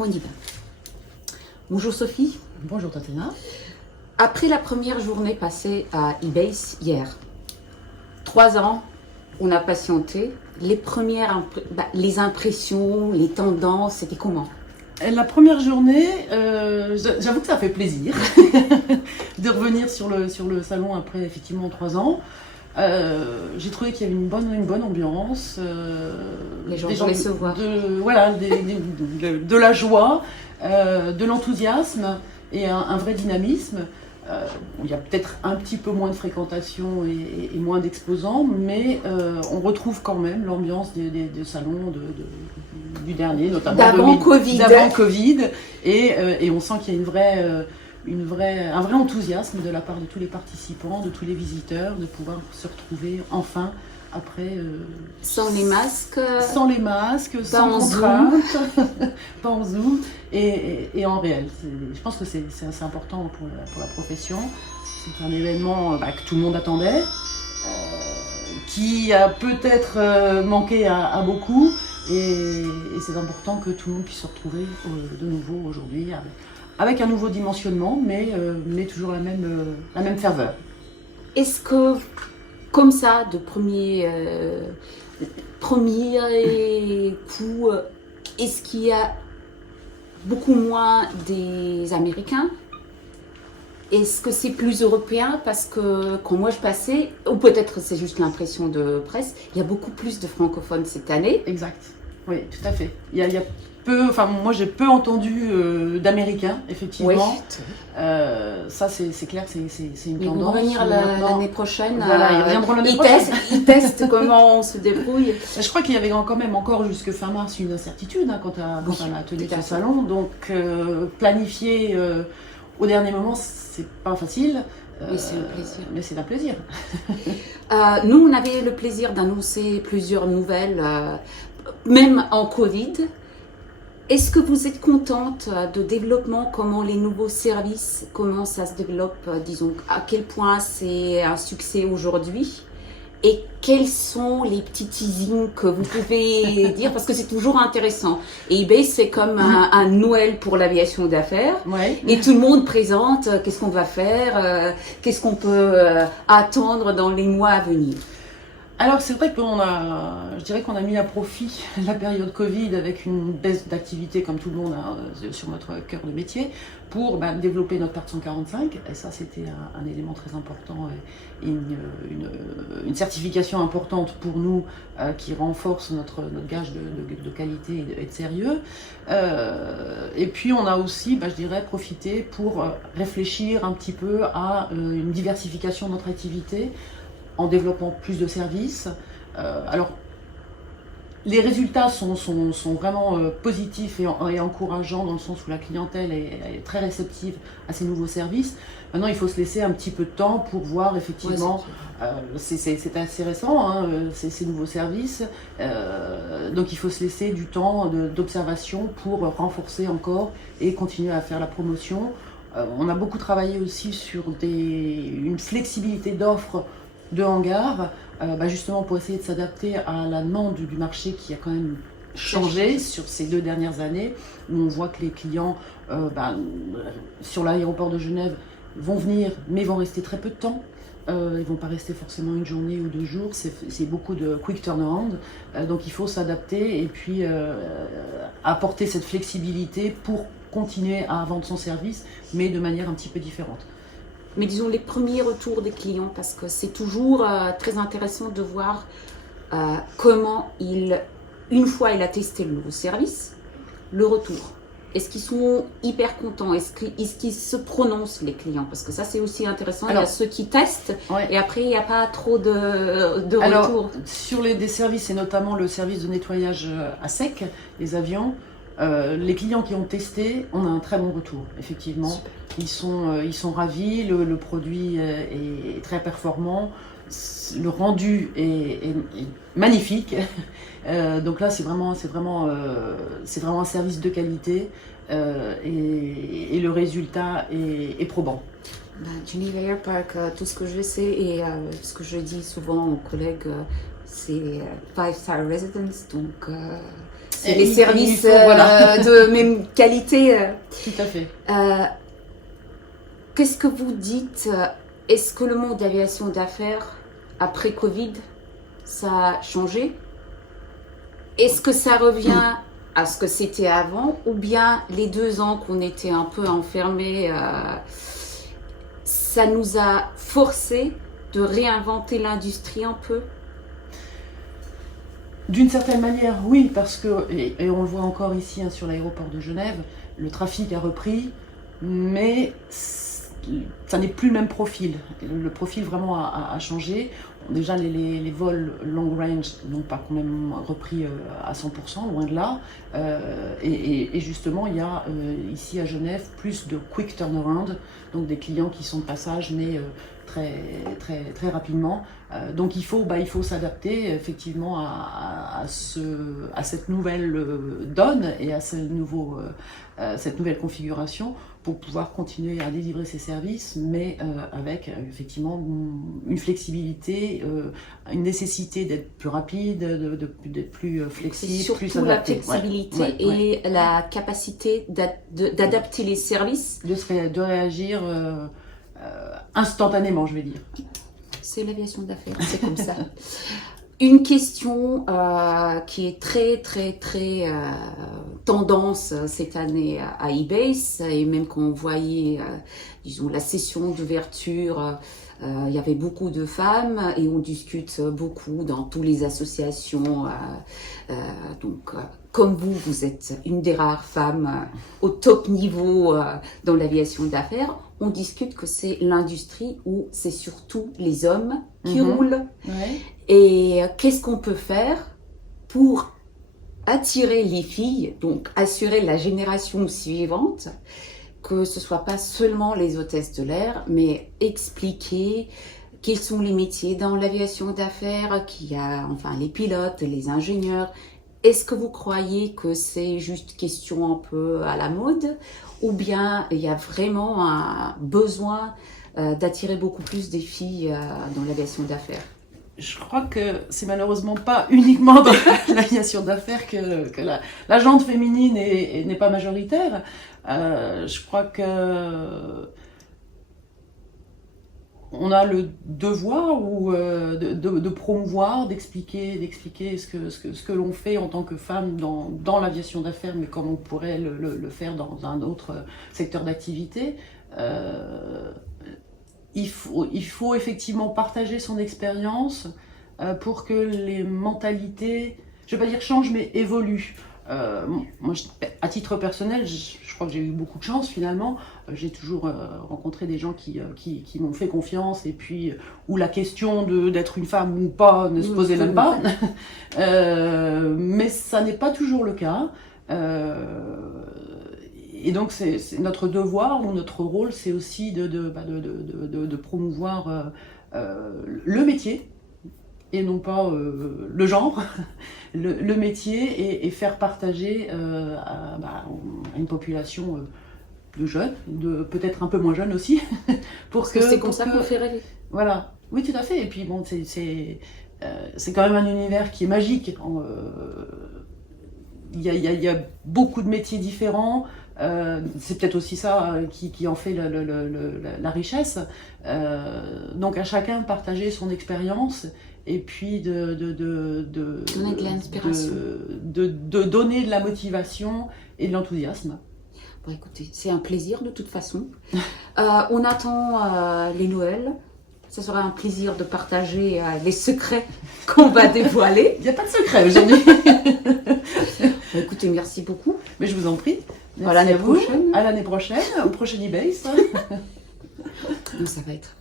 On y va. Bonjour Sophie. Bonjour Tatiana. Après la première journée passée à eBase hier, 3 ans, on a patienté. Les premières les impressions, les tendances, c'était comment? La première journée, j'avoue que ça fait plaisir de revenir sur le salon après effectivement 3 ans. J'ai trouvé qu'il y avait une bonne ambiance. Les gens voulaient se voir. De la joie, de l'enthousiasme et un vrai dynamisme. Il y a peut-être un petit peu moins de fréquentation et moins d'exposants, mais on retrouve quand même l'ambiance des salons du dernier, notamment d'avant Covid. D'avant Covid, et on sent qu'il y a un vrai enthousiasme de la part de tous les participants, de tous les visiteurs, de pouvoir se retrouver enfin après. Sans les masques. Sans contrainte, pas en Zoom et en réel. Je pense que c'est assez important pour la profession. C'est un événement que tout le monde attendait, qui a peut-être manqué à beaucoup, et c'est important que tout le monde puisse se retrouver de nouveau aujourd'hui avec un nouveau dimensionnement, mais toujours la même ferveur. Est-ce que, comme ça, de premier coup, est-ce qu'il y a beaucoup moins des Américains? Est-ce que c'est plus européen? Parce que quand moi je passais, ou peut-être c'est juste l'impression de presse, il y a beaucoup plus de francophones cette année. Exact, oui, tout à fait. Il y a moi j'ai peu entendu d'Américains, effectivement. Oui. Ça c'est clair, c'est une tendance. Ils vont venir l'année prochaine. Voilà, ils reviendront l'année prochaine. Ils testent comment on se débrouille. Je crois qu'il y avait quand même encore jusque fin mars une incertitude quand on a tenu ce salon. Donc planifier au dernier moment, c'est pas facile. Mais c'est un plaisir. Mais c'est un plaisir. Nous, on avait le plaisir d'annoncer plusieurs nouvelles, même en Covid. Est-ce que vous êtes contente de développement, comment les nouveaux services, comment ça se développe, disons, à quel point c'est un succès aujourd'hui? Et quels sont les petits teasings que vous pouvez dire? Parce que c'est toujours intéressant. Et eBay, c'est comme un Noël pour l'aviation d'affaires. Ouais. Et tout le monde présente qu'est-ce qu'on va faire, qu'est-ce qu'on peut attendre dans les mois à venir. Alors c'est vrai je dirais qu'on a mis à profit la période Covid avec une baisse d'activité comme tout le monde sur notre cœur de métier pour développer notre carte 145, et ça c'était un élément très important et une certification importante pour nous qui renforce notre gage de qualité et de sérieux. Et puis on a aussi, je dirais, profité pour réfléchir un petit peu à une diversification de notre activité, en développant plus de services. Alors, les résultats sont vraiment positifs et encourageants, dans le sens où la clientèle est très réceptive à ces nouveaux services. Maintenant, il faut se laisser un petit peu de temps pour voir effectivement, c'est assez récent, ces nouveaux services, donc il faut se laisser du temps d'observation pour renforcer encore et continuer à faire la promotion. On a beaucoup travaillé aussi sur une flexibilité d'offres de hangars, justement pour essayer de s'adapter à la demande du marché qui a quand même changé sur ces 2 dernières années, où on voit que les clients sur l'aéroport de Genève vont venir, mais vont rester très peu de temps. Ils ne vont pas rester forcément une journée ou 2 jours, c'est beaucoup de quick turnaround, donc il faut s'adapter et puis apporter cette flexibilité pour continuer à vendre son service, mais de manière un petit peu différente. Mais disons les premiers retours des clients, parce que c'est toujours très intéressant de voir comment une fois il a testé le nouveau service, le retour. Est-ce qu'ils sont hyper contents? Est-ce qu'ils se prononcent, les clients? Parce que ça c'est aussi intéressant. Alors, il y a ceux qui testent, et après il n'y a pas trop de retours. Alors, sur des services, et notamment le service de nettoyage à sec, les avions, les clients qui ont testé, on a un très bon retour, effectivement. Super. Ils sont ravis, le produit est très performant, le rendu est magnifique. Donc là, c'est vraiment un service de qualité, et le résultat est probant. Geneva Airpark, tout ce que je sais et ce que je dis souvent aux collègues, c'est 5-star residence, donc c'est les services voilà. de même qualité. Tout à fait. Qu'est-ce que vous dites? Est-ce que le monde de l'aviation d'affaires, après Covid, ça a changé? Est-ce que ça revient à ce que c'était avant, ou bien les 2 ans qu'on était un peu enfermés, ça nous a forcé de réinventer l'industrie un peu? D'une certaine manière, oui, parce que, et on le voit encore ici sur l'aéroport de Genève, le trafic a repris, mais ça n'est plus le même profil. Le profil vraiment a changé. Déjà, les vols long range n'ont pas quand même repris à 100%, loin de là. Et justement, il y a ici à Genève plus de quick turnaround, donc des clients qui sont de passage, mais très rapidement. Donc il faut s'adapter effectivement à cette nouvelle donne et à cette nouvelle configuration pour pouvoir continuer à délivrer ces services, mais avec effectivement une flexibilité, une nécessité d'être plus rapide, d'être plus flexible, surtout plus adapté. La flexibilité et la capacité d'adapter les services. De réagir instantanément, je vais dire. C'est l'aviation d'affaires, c'est comme ça. Une question qui est très tendance cette année à eBay, et même quand on voyait, disons, la session d'ouverture, il y avait beaucoup de femmes et on discute beaucoup dans toutes les associations. Donc, comme vous êtes une des rares femmes au top niveau dans l'aviation d'affaires, on discute que c'est l'industrie où c'est surtout les hommes qui roulent. Ouais. Et qu'est-ce qu'on peut faire pour attirer les filles, donc assurer la génération suivante, que ce soit pas seulement les hôtesses de l'air, mais expliquer quels sont les métiers dans l'aviation d'affaires, qu'il y a enfin les pilotes, les ingénieurs. Est-ce que vous croyez que c'est juste question un peu à la mode, ou bien il y a vraiment un besoin d'attirer beaucoup plus des filles dans l'aviation d'affaires? Je crois que c'est malheureusement pas uniquement dans l'aviation d'affaires que la gente féminine n'est pas majoritaire. Je crois que on a le devoir de promouvoir, d'expliquer ce que l'on fait en tant que femme dans l'aviation d'affaires, mais comme on pourrait le faire dans un autre secteur d'activité. Il faut effectivement partager son expérience pour que les mentalités, je ne vais pas dire changent, mais évoluent. Moi, à titre personnel, je crois que j'ai eu beaucoup de chance finalement. J'ai toujours rencontré des gens qui m'ont fait confiance et puis où la question d'être une femme ou pas ne se posait même pas. Mais ça n'est pas toujours le cas. Et donc c'est notre devoir ou notre rôle, c'est aussi de promouvoir le métier et non pas le genre, le métier et faire partager à une population de jeunes, peut-être un peu moins jeunes aussi, Parce que c'est comme ça qu'on fait rêver. Voilà, oui tout à fait. Et puis bon, c'est quand même un univers qui est magique. Il y a beaucoup de métiers différents. C'est peut-être aussi ça qui en fait la richesse. Donc à chacun de partager son expérience et puis de donner de l'inspiration, de donner de la motivation et de l'enthousiasme. Bon, écoutez, c'est un plaisir de toute façon. On attend les Noëls. Ça sera un plaisir de partager les secrets qu'on va dévoiler. Il n'y a pas de secret aujourd'hui. Bon, écoutez, merci beaucoup. Mais je vous en prie. À l'année prochaine. À l'année prochaine, au prochain eBay. Ça va être...